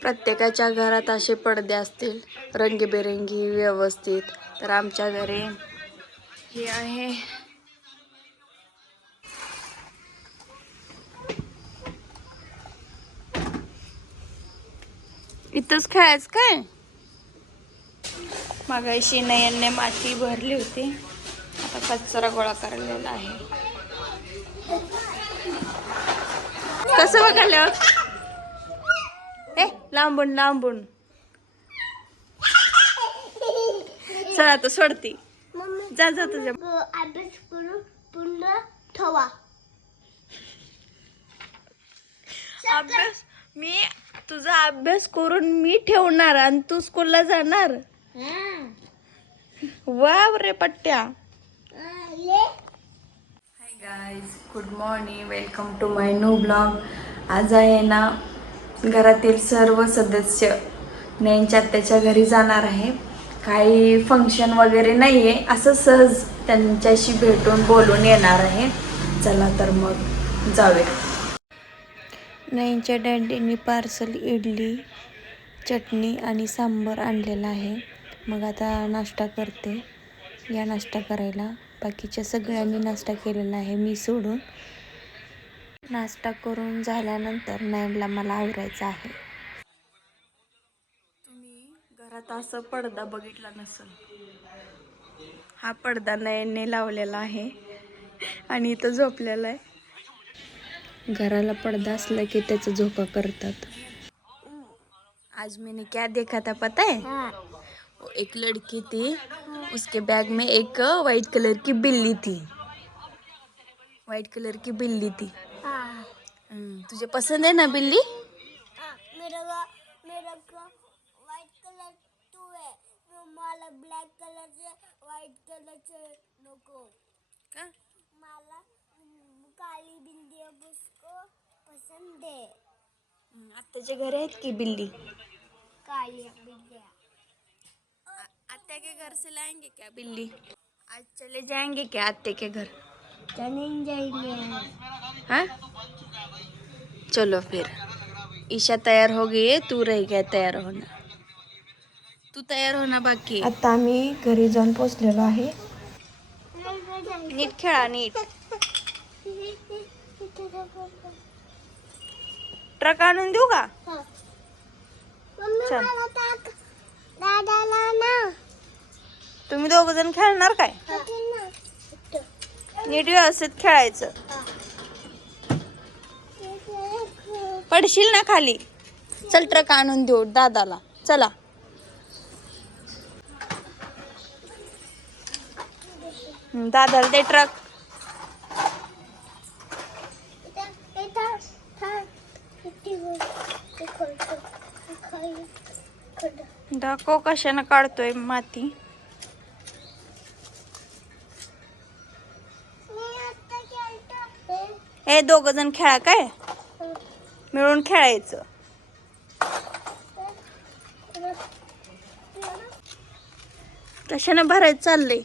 प्रत्येकाच्या घरात असे पडदे असतील रंगीबेरंगी व्यवस्थित, तर आमच्या घरी हे आहे. इथंच खेळायचं काय? मागाशी नयनने माती भरली होती, आता कचरा गोळा करलेला आहे. कसं बघायला लांबून लांबून चला आता सोडती. जा जा तुझ्या अभ्यास करून पुन्हा ठेवा. अभ्यास तुझा अभ्यास करून मी ठेवणार आणि तू स्कूलला जाणार. वाव रे पट्ट्या. Hi guys, good morning, welcome to my new blog. आज आहे ना, घरातील सर्व सदस्य नयनच्या आत्याच्या घरी जाणार आहे. काही फंक्शन वगैरे नाही आहे, असं सहज त्यांच्याशी भेटून बोलून येणार आहे. चला तर मग जाऊया. नयनच्या डॅडींनी पार्सल इडली, चटणी आणि सांबर आणलेला आहे. मग आता नाश्ता करते. या नाश्ता करायला. बाकीच्या सगळ्यांनी नाश्ता केलेला आहे, मी सोडून. नाश्ता करून झाल्यानंतर नयनला मला आवरायचं आहे. तुम्ही घरात असं पडदा बघितला नसेल. हा पडदा नयनने लावलेला आहे आणि इथं झोपलेला आहे. घराला पडदा असला की त्याचा झोका करतात. आज मैंने क्या देखा था पता है? वो एक लड़की थी, उसके बैग में एक वाइट कलर की बिल्ली थी. वाइट कलर की बिल्ली थी. तुझे पसंद है ना बिल्ली? मेरा व्हाइट कलर तू है, मला ब्लॅक कलरचे व्हाइट कलरचे नको का? मला काली बिल्ली उसको पसंद है. आत्याच्या घरी आहेत की बिल्ली? काली बिल्ली. आत्या के घर से लाएंगे क्या बिल्ली? आज चले जाएंगे क्या आत्या के घर? चलें जाएंगे. हाँ, चलो फिर. ईशा तैयार हो गई है, तू रह गया तैयार होना. तू तैयार होना बाकी. आता आम्ही घरी जाऊन पोचलेलो आहे. नीट खेळा, नीट. ट्रक आणून देऊ का? चल. दादाला ना तुम्ही दोघ जण खेळणार काय? नीट व्यवस्थित खेळायचं. पडशील ना खाली. चल ट्रक आणून देऊ दादाला. चला. दादाला ते ट्रक. दाखव कशानं काढतोय माती. हे दोघ जण खेळा काय? मिळून खेळायचं. कशानं भरायचं चाललंय?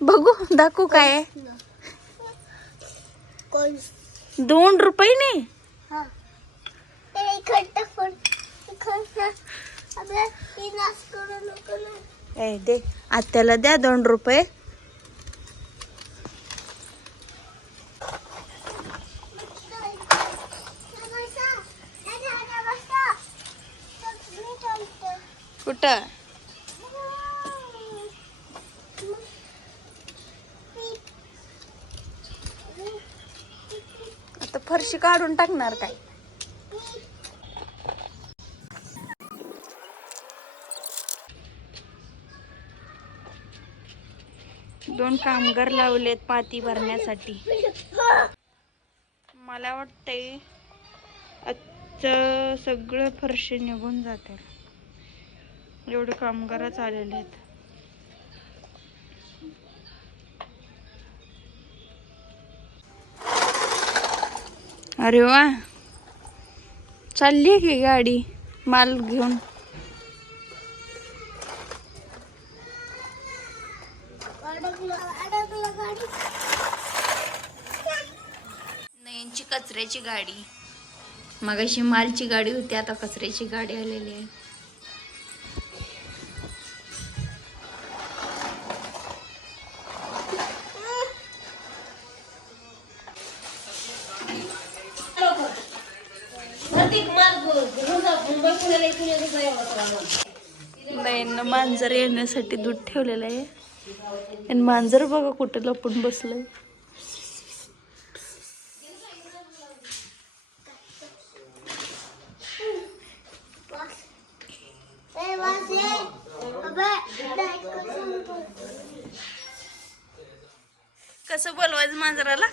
बघू, दाखवू काय? 2 रुपये. दे आत्याला, द्या 2 रुपये. कुठं? आता फरशी काढून टाकणार काय? दोन कामगार लावलेत पाती भरण्यासाठी. मला वाटतंय आजचं सगळं फरशी निघून जाते. एवढे कामगारच आलेले आहेत. अरे वा, चालली की गाडी माल घेऊन. नयनची कचऱ्याची गाडी. मगाशी मालची गाडी होती, आता कचऱ्याची गाडी आलेली आहे. बाईंना मांजर येण्यासाठी दूध ठेवलेलं आहे आणि मांजर बघा कुठं लपून बसलंय. कसं बोलवायचं मांजराला?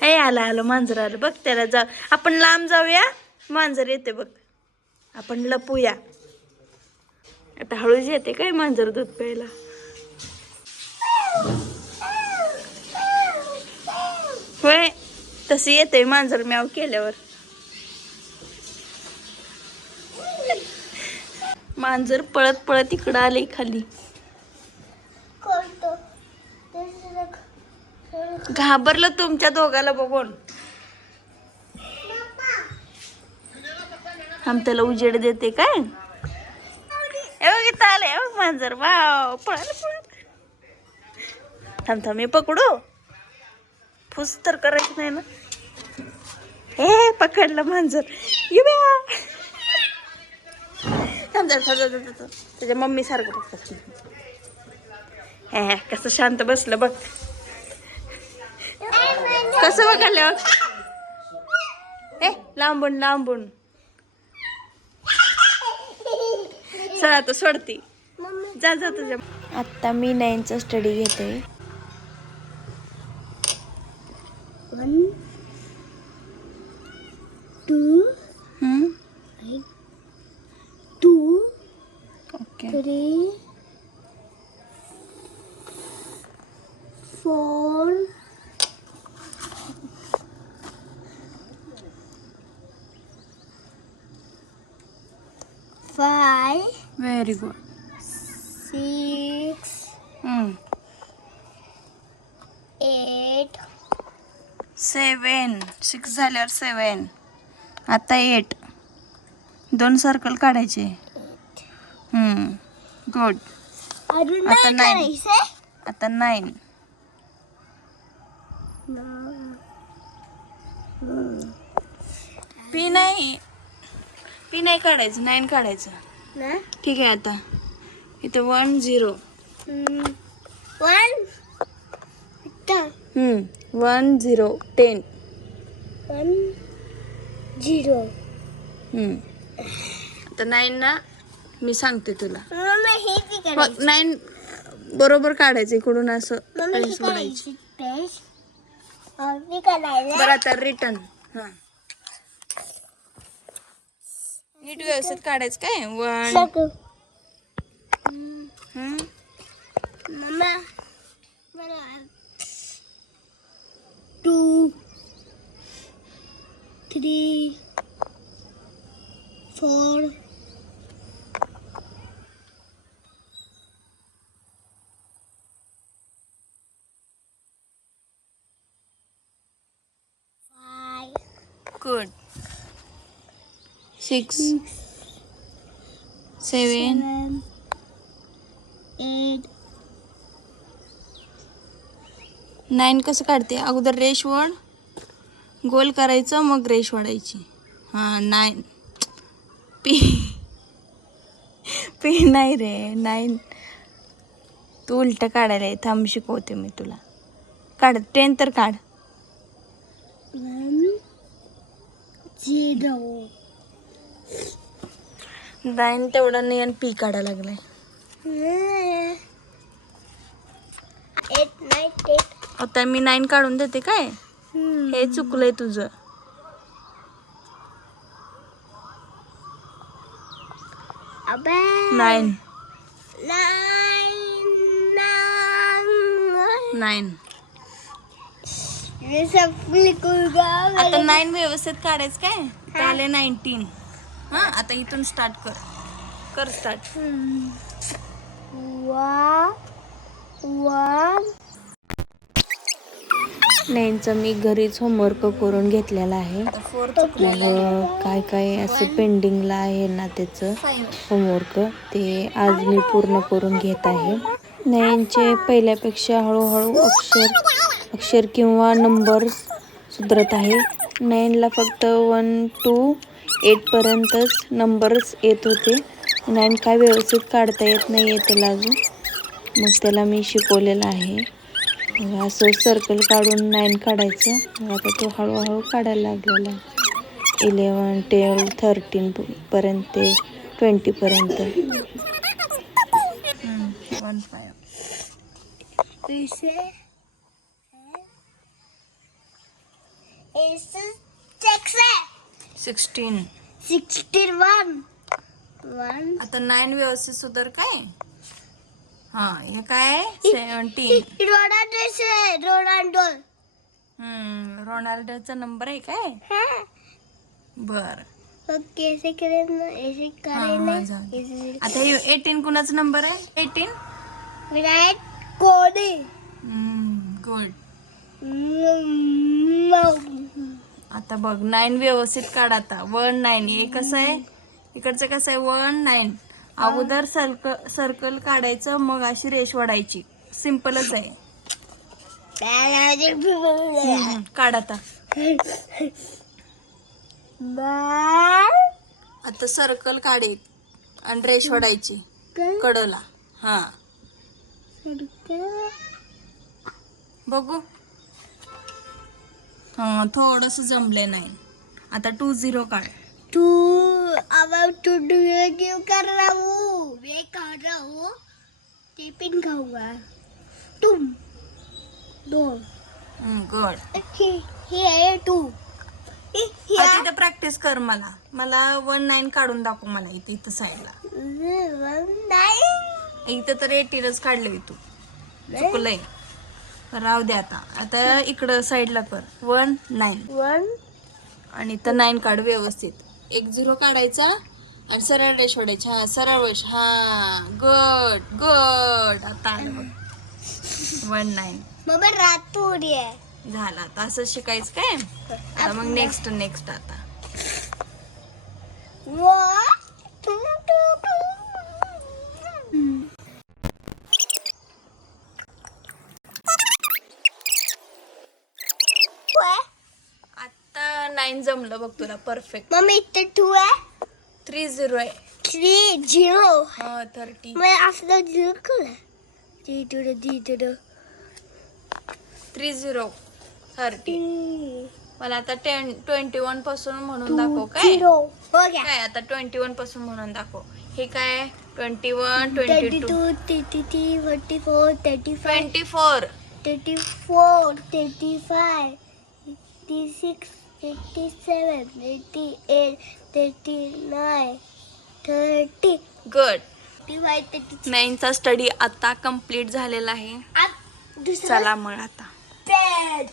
हे आलं आलं मांजर आलं बघ. त्याला जा, आपण लांब जाऊया, मांजर येते बघ. आपण लपूया. आता हळूच येते काय मांजर दूध प्यायला. होय तशी येते मांजर म्याव केल्यावर. मांजर पळत पळत इकडं आले खाली. घाबरलं तुमच्या दोघाला बघून. हम त्याला उजेड देते काय. इथं आले मांजर. वाव पळालं पळत. थांब थांब मी पकडू. फुस तर करायचं नाही ना. हे पकडलं मांजर. थांब त्याच्या मम्मी सारखं बघतात. हे कसं शांत बसलं बघ. कसं बघायला लांबून लांबून. चला आता सोडते. जा जा तुझ्या. आता मी 9चा स्टडी घेते. 1 2 2 ओके 3 4 5 व्हेरी गुड. 6 8 7 6 झाल्यावर 7. आता 8. 2 सर्कल काढायचे. गुड. अजून आता नाही 9. करायचंय. आता 9. पी नाही काढायचं. 9 काढायचं. ना ठीक आहे. आता इथे 1 0. 1 1 0 10. 1 0 आता 9 ना मी सांगते तुला. मम्मी हे की मग 9 बरोबर काढायचं इकडून असं. मम्मी पेज सोडायची. करायची पेज मी करायला. बरं आता रिटर्न. नीट व्यवस्थित काढायचं काय. 1 मम्मा 2 3 4 5 गुड. 6 7 8 9 कसं काढते. अगोदर रेश वड, गोल करायचं, मग रेश वडायची. 9 पी पी नाही रे. 9 तू उलट काढायला आहे. थांब शिकवते मी तुला. काढ 10 तर काढ. 1 0 9 तेवढा नाही आणि पी काढा लागलाय. 8 9 8 आता मी 9 काढून देते काय. हे चुकलंय तुझं. अबे 9 9 9. ये सब लिखूंगा. आता 9 व्यवस्थित काढायचं काय. झाले 19. आता इथून स्टार्ट कर स्टार्ट. 1 नयनचं मी घरीच होमवर्क करून घेतलेला आहे. मग काय काय असं पेंडिंगला आहे ना त्याचं होमवर्क, ते आज मी पूर्ण करून घेत आहे. नयनचे पहिल्यापेक्षा हळूहळू अक्षर किंवा नंबर सुधारत आहे. नयनला फक्त 1 to 8 पर्यंतच नंबर्स येत होते. 9 काय व्यवस्थित काढता येत नाही आहे त्याला अजून. मग त्याला मी शिकवलेलं आहे. असं सर्कल काढून 9 काढायचं. मग आता तो हळूहळू काढायला लागलेला आहे. 11, 12, 13 पर्यंत, 20 पर्यंत. 1, 5. Is 16. 61. आता 9 व्यवस्थित सुधार काय. हा, हे काय 17. रोनाल्डो. रोनाल्डोचा नंबर आहे काय. बर. ओके, ऐसे करें ऐसे करें. आता 18 कुणाचा नंबर आहे. 18 विराट कोहली. गुड. आता बघ 9 व्यवस्थित काढ. आता 1, 9 हे कसं आहे, इकडचं कसं आहे 1, 9. अगोदर सर्कल काढायचं, मग अशी रेष वाढायची. सिम्पलच आहे. काढ आता. आता सर्कल काढे आणि रेष वाढायची कडला. हा, बघू. हा, थोडस जमले नाही. आता 2, 0 काढ. तू अब तू क्यों कर रहा हूँ? मैं खा रहा हूँ, टिफिन खाऊंगा. तुम 2. गुड. हे आहे 2. तिथं प्रॅक्टिस कर. मला 1, 9 काढून दाखव मला इथं साईडला. इथं तर 18च काढले तू. चुकलंय. राहू दे. आता इकडं साईडला कर. 1, 9 आणि इथं 9 काढ व्यवस्थित. 1, 0 काढायचा आणि सरळ रेष ओढायची. हा, सरळ रेष. हा, गुड गुड. आता आलं बघ 1, 9. मम्मी रात हो रही है. झालं. आता असं शिकायचं काय. आता मग नेक्स्ट आता. आता 9 जमलं बघ तुला परफेक्ट. मम्मी इथे 2 आहे. 3, 0 आहे. 3, 0. हा, 30. मैं after 0 कल. 3, 0, 30. मला आता 21 पासून म्हणून दाखव काय. हो गया. काय आता 21 पासून म्हणून दाखव. हे काय 21, 22, 33, 44, 35, 24, 34, 35, 36, 37, 38, 39, 30. गुड. 35, 36. 9चा स्टडी आता कंप्लीट झालेला आहे. अब दूसरा चला मग आता पेज.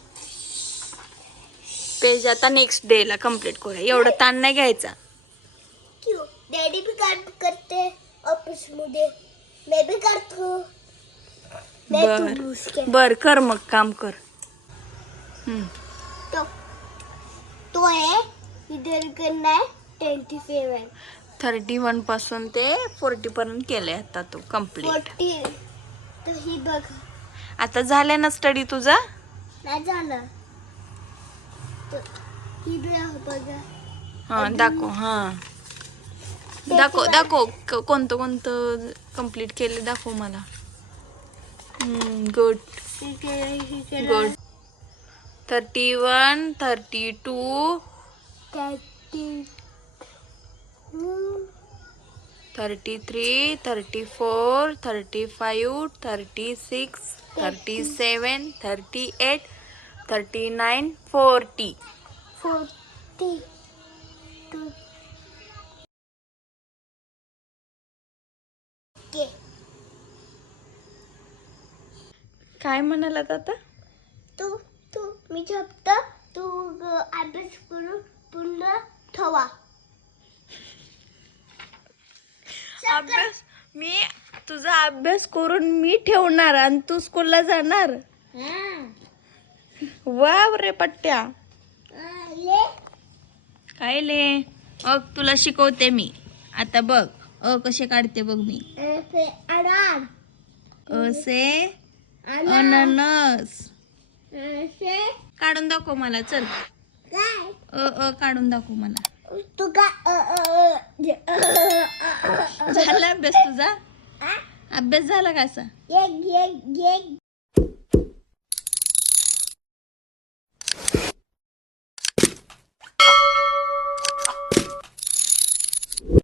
पेज आता नेक्स्ट डे ला कंप्लीट करूया. एवढं ताण नाही घ्यायचा. क्यों? डैडी भी काम करते ऑफिस मध्ये. मैं भी करती हूँ. बर कर मग काम कर. तो है इधर करना है 27. 31 पासून ते 40 पर्यंत केलंय आता तू कंप्लीट. 40. तर ही बघ. आता झाले ना स्टडी तुझा. नाही झालं. ही बघा. हा, दाखव. हा, दाखव कोणतं कंप्लीट केले दाखव मला. Good good. 31, 32, 33, 34, 35, 36, 37, 38, 39, 40. 40. काय म्हणालात आता. तू मी झोपतो. तू अभ्यास करून पुन्हा ठेवा. अभ्यास मी तुझा अभ्यास करून मी ठेवणार आणि तू स्कूलला जाणार. वाव रे पट्ट्या. ले काय ले? तुला शिकवते मी. आता बघ कसे काढते बघ मी. ऐसे अनार असे अनार अननस. ऐसे काढून दाखव मला. चल काय काढून दाखव मला. तू का झाला अभ्यास तुझा? अभ्यास झाला का असा? एक